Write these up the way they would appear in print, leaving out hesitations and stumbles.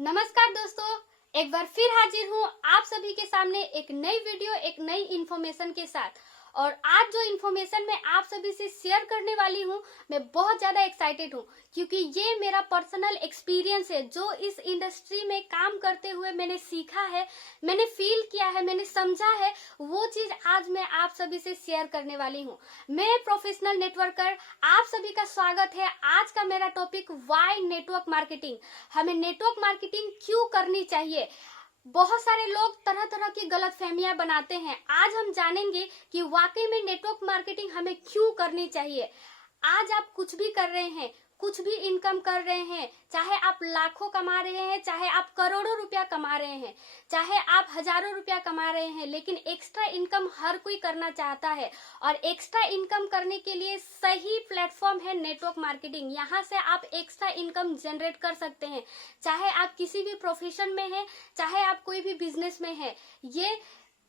नमस्कार दोस्तों, एक बार फिर हाजिर हूँ आप सभी के सामने एक नई वीडियो, एक नई इन्फॉर्मेशन के साथ। और आज जो इन्फॉर्मेशन मैं आप सभी से शेयर करने वाली हूँ, मैं बहुत ज़्यादा एक्साइटेड हूँ क्योंकि ये मेरा पर्सनल एक्सपीरियंस है जो इस इंडस्ट्री में काम करते हुए मैंने सीखा है, मैंने फील किया है, मैंने समझा है। वो चीज़ आज मैं आप सभी से शेयर करने वाली हूँ। मैं प्रोफेशनल नेटवर्कर, आप सभी का स्वागत है। आज का मेरा टॉपिक वाई नेटवर्क मार्केटिंग, हमें नेटवर्क मार्केटिंग क्यों करनी चाहिए। बहुत सारे लोग तरह तरह की गलतफहमियां बनाते हैं। आज हम जानेंगे कि वाकई में नेटवर्क मार्केटिंग हमें क्यों करनी चाहिए। आज आप कुछ भी कर रहे हैं, कुछ भी इनकम कर रहे हैं, चाहे आप लाखों कमा रहे हैं, चाहे आप करोड़ों रुपया कमा रहे हैं, चाहे आप हजारों रुपया कमा रहे हैं, लेकिन एक्स्ट्रा इनकम हर कोई करना चाहता है। और एक्स्ट्रा इनकम करने के लिए सही प्लेटफॉर्म है नेटवर्क मार्केटिंग। यहाँ से आप एक्स्ट्रा इनकम जनरेट कर सकते हैं, चाहे आप किसी भी प्रोफेशन में हैं, चाहे आप कोई भी बिजनेस में हैं। ये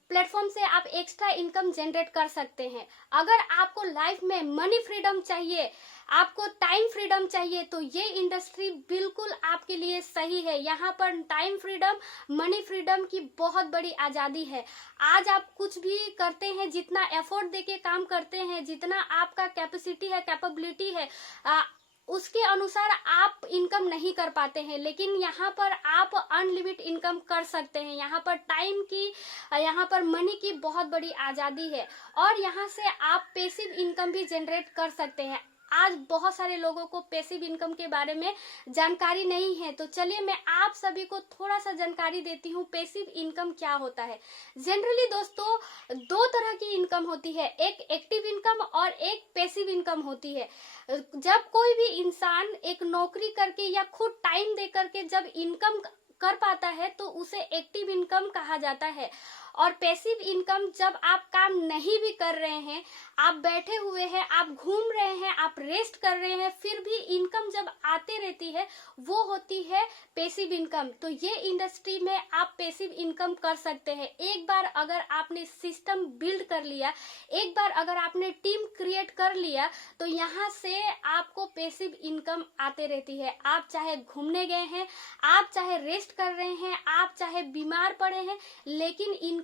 प्लेटफॉर्म से आप एक्स्ट्रा इनकम जनरेट कर सकते हैं। अगर आपको लाइफ में मनी फ्रीडम चाहिए, आपको टाइम फ्रीडम चाहिए, तो ये इंडस्ट्री बिल्कुल आपके लिए सही है। यहाँ पर टाइम फ्रीडम, मनी फ्रीडम की बहुत बड़ी आज़ादी है। आज आप कुछ भी करते हैं, जितना एफर्ट देके काम करते हैं, जितना आपका कैपेसिटी है, कैपेबिलिटी है, उसके अनुसार आप इनकम नहीं कर पाते हैं। लेकिन यहाँ पर आप अनलिमिट इनकम कर सकते हैं। यहाँ पर टाइम की, यहाँ पर मनी की बहुत बड़ी आज़ादी है और यहाँ से आप पैसिव इनकम भी जनरेट कर सकते हैं। आज बहुत सारे लोगों को पैसिव इनकम के बारे में जानकारी नहीं है, तो चलिए मैं आप सभी को थोड़ा सा जानकारी देती हूँ पैसिव इनकम क्या होता है। जनरली दोस्तों, दो तरह की इनकम होती है, एक एक्टिव इनकम और एक पैसिव इनकम होती है। जब कोई भी इंसान एक नौकरी करके या खुद टाइम दे करके जब इनकम कर पाता है तो उसे एक्टिव इनकम कहा जाता है। और पैसिव इनकम जब आप काम नहीं भी कर रहे हैं, आप बैठे हुए हैं, आप घूम रहे हैं, आप रेस्ट कर रहे हैं, फिर भी इनकम जब आते रहती है, वो होती है पैसिव इनकम। तो ये इंडस्ट्री में आप पैसिव इनकम कर सकते हैं। एक बार अगर आपने सिस्टम बिल्ड कर लिया, एक बार अगर आपने टीम क्रिएट कर लिया, तो यहाँ से आपको पैसिव इनकम आते रहती है। आप चाहे घूमने गए हैं, आप चाहे रेस्ट कर रहे हैं, आप चाहे बीमार पड़े हैं, लेकिन इनकम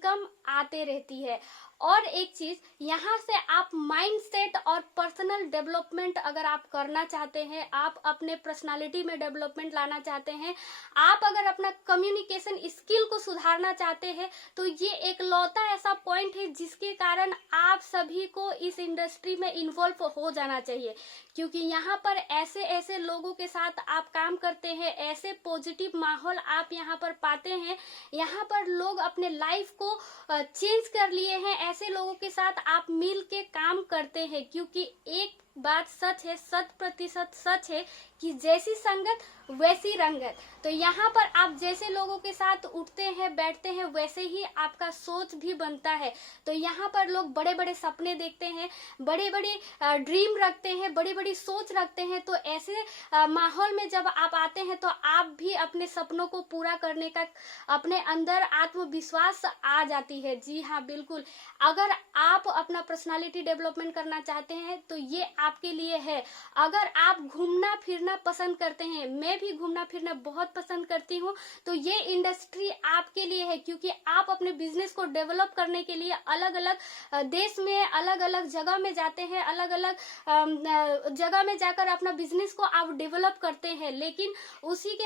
आते रहती है। और एक चीज, यहाँ से आप माइंडसेट और पर्सनल डेवलपमेंट अगर आप करना चाहते हैं, आप अपने पर्सनालिटी में डेवलपमेंट लाना चाहते हैं, आप अगर अपना कम्युनिकेशन स्किल को सुधारना चाहते हैं, तो ये एक लौता ऐसा पॉइंट है जिसके कारण आप सभी को इस इंडस्ट्री में इन्वॉल्व हो जाना चाहिए। क्योंकि यहाँ पर ऐसे ऐसे लोगों के साथ आप काम करते हैं, ऐसे पॉजिटिव माहौल आप यहाँ पर पाते हैं, यहाँ पर लोग अपने लाइफ को चेंज कर लिए हैं। ऐसे लोगों के साथ आप मिल के काम करते हैं, क्योंकि एक बात सच है, 100% सच है कि जैसी संगत वैसी रंगत। तो यहाँ पर आप जैसे लोगों के साथ उठते हैं, बैठते हैं, वैसे ही आपका सोच भी बनता है। तो यहाँ पर लोग बड़े बड़े सपने देखते हैं, बड़े बड़े ड्रीम रखते हैं, बड़ी बड़ी सोच रखते हैं। तो ऐसे माहौल में जब आप आते हैं तो आप भी अपने सपनों को पूरा करने का अपने अंदर आत्मविश्वास आ जाती है। जी हाँ, बिल्कुल। अगर आप अपना पर्सनालिटी डेवलपमेंट करना चाहते हैं तो ये आपके लिए है। अगर आप घूमना फिरना पसंद करते हैं, मैं भी घूमना फिरना बहुत पसंद करती हूँ, तो ये इंडस्ट्री आपके लिए है। क्योंकि आप अपने बिजनेस को डेवलप करने के लिए अलग अलग देश में, अलग अलग जगह में जाते हैं, अलग अलग जगह में जाकर अपना बिजनेस को आप डेवलप करते हैं। लेकिन उसी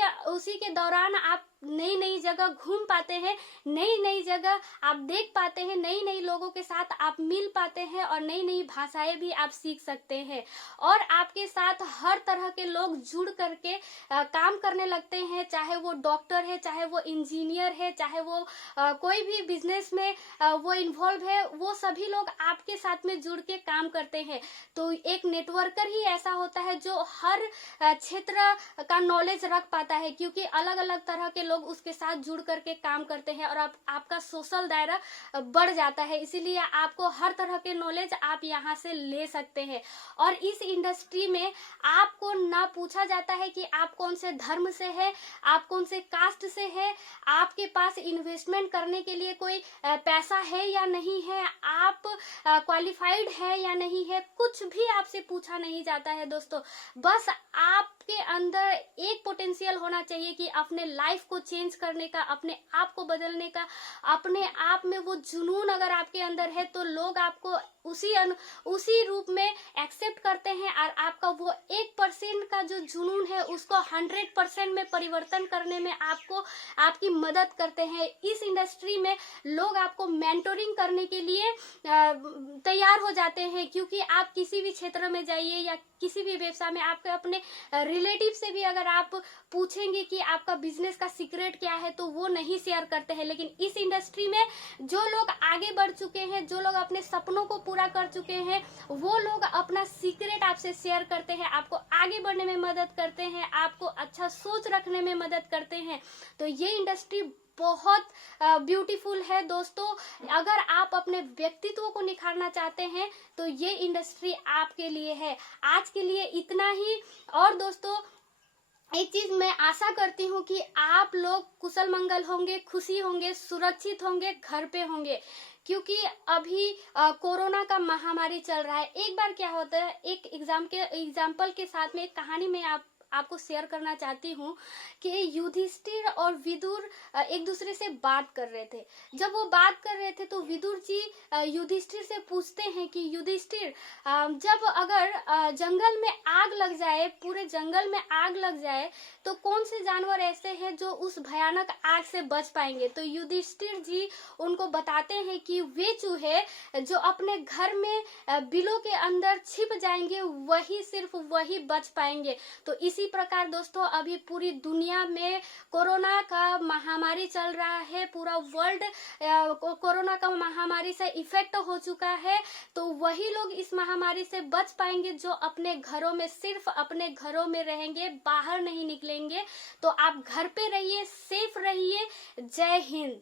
के दौरान आप नई नई जगह घूम पाते हैं, नई नई जगह आप देख पाते हैं, नई नई लोगों के साथ आप मिल पाते हैं और नई नई भाषाएं भी आप सीख सकते हैं। और आपके साथ हर तरह के लोग जुड़ करके काम करने लगते हैं, चाहे वो डॉक्टर है, चाहे वो इंजीनियर है, चाहे वो कोई भी बिजनेस में वो इन्वॉल्व है, वो सभी लोग आपके साथ में जुड़ के काम करते हैं। तो एक नेटवर्कर ही ऐसा होता है जो हर क्षेत्र का नॉलेज रख पाता है, क्योंकि अलग अलग तरह के लोग उसके साथ जुड़ करके काम करते हैं और आपका सोशल दायरा बढ़ जाता है। इसीलिए आपको हर तरह के नॉलेज आप यहाँ से ले सकते हैं। और इस इंडस्ट्री में आपको ना पूछा जाता है कि आप कौन से धर्म से है, आप कौन से कास्ट से है, आपके पास इन्वेस्टमेंट करने के लिए कोई पैसा है या नहीं है, आप क्वालिफाइड है या नहीं है, कुछ भी आपसे पूछा नहीं जाता है दोस्तों। बस आपके अंदर एक पोटेंशियल होना चाहिए कि अपने लाइफ को चेंज करने का, अपने आप को बदलने का, अपने आप में वो जुनून अगर आपके अंदर है तो लोग आपको उसी रूप में एक्सेप्ट करते हैं और आपका वो 1% का जो जुनून है उसको 100% में परिवर्तन करने में आपकी मदद करते हैं। इस इंडस्ट्री में लोग आपको मेंटोरिंग करने के लिए तैयार हो जाते हैं, क्योंकि आप किसी भी क्षेत्र में जाइए या किसी भी व्यवसाय में आपके अपने रिलेटिव से भी अगर आप पूछेंगे कि आपका बिजनेस का सीक्रेट क्या है तो वो नहीं शेयर करते हैं। लेकिन इस इंडस्ट्री में जो लोग आगे बढ़ चुके हैं, जो लोग अपने सपनों को पूरा कर चुके हैं, वो लोग अपना सीक्रेट आपसे शेयर करते हैं, आपको आगे बढ़ने में मदद करते हैं, आपको अच्छा सोच रखने में मदद करते हैं। तो ये इंडस्ट्री बहुत ब्यूटीफुल है दोस्तों। अगर आप अपने व्यक्तित्व को निखारना चाहते हैं तो ये इंडस्ट्री आपके लिए है। आज के लिए इतना ही। और दोस्तों एक चीज मैं आशा करती हूँ कि आप लोग कुशल मंगल होंगे, खुशी होंगे, सुरक्षित होंगे, घर पे होंगे, क्योंकि अभी कोरोना का महामारी चल रहा है। एक बार क्या होता है, एक एग्जाम्पल के साथ में एक कहानी में आपको शेयर करना चाहती हूँ कि युधिष्ठिर और विदुर एक दूसरे से बात कर रहे थे। जब वो बात कर रहे थे तो विदुर जी युधिष्ठिर से पूछते हैं कि युधिष्ठिर, जब अगर जंगल में आग लग जाए, पूरे जंगल में आग लग जाए, तो कौन से जानवर ऐसे हैं जो उस भयानक आग से बच पाएंगे? तो युधिष्ठिर जी उनको बताते हैं कि वे चूहे जो अपने घर में बिलों के अंदर छिप जाएंगे, सिर्फ वही बच पाएंगे। तो इसी प्रकार दोस्तों अभी पूरी दुनिया में कोरोना का महामारी चल रहा है, पूरा वर्ल्ड कोरोना का महामारी से इफेक्ट हो चुका है। तो वही लोग इस महामारी से बच पाएंगे जो अपने घरों में, सिर्फ अपने घरों में रहेंगे, बाहर नहीं निकलेंगे। तो आप घर पे रहिए, सेफ रहिए। जय हिंद।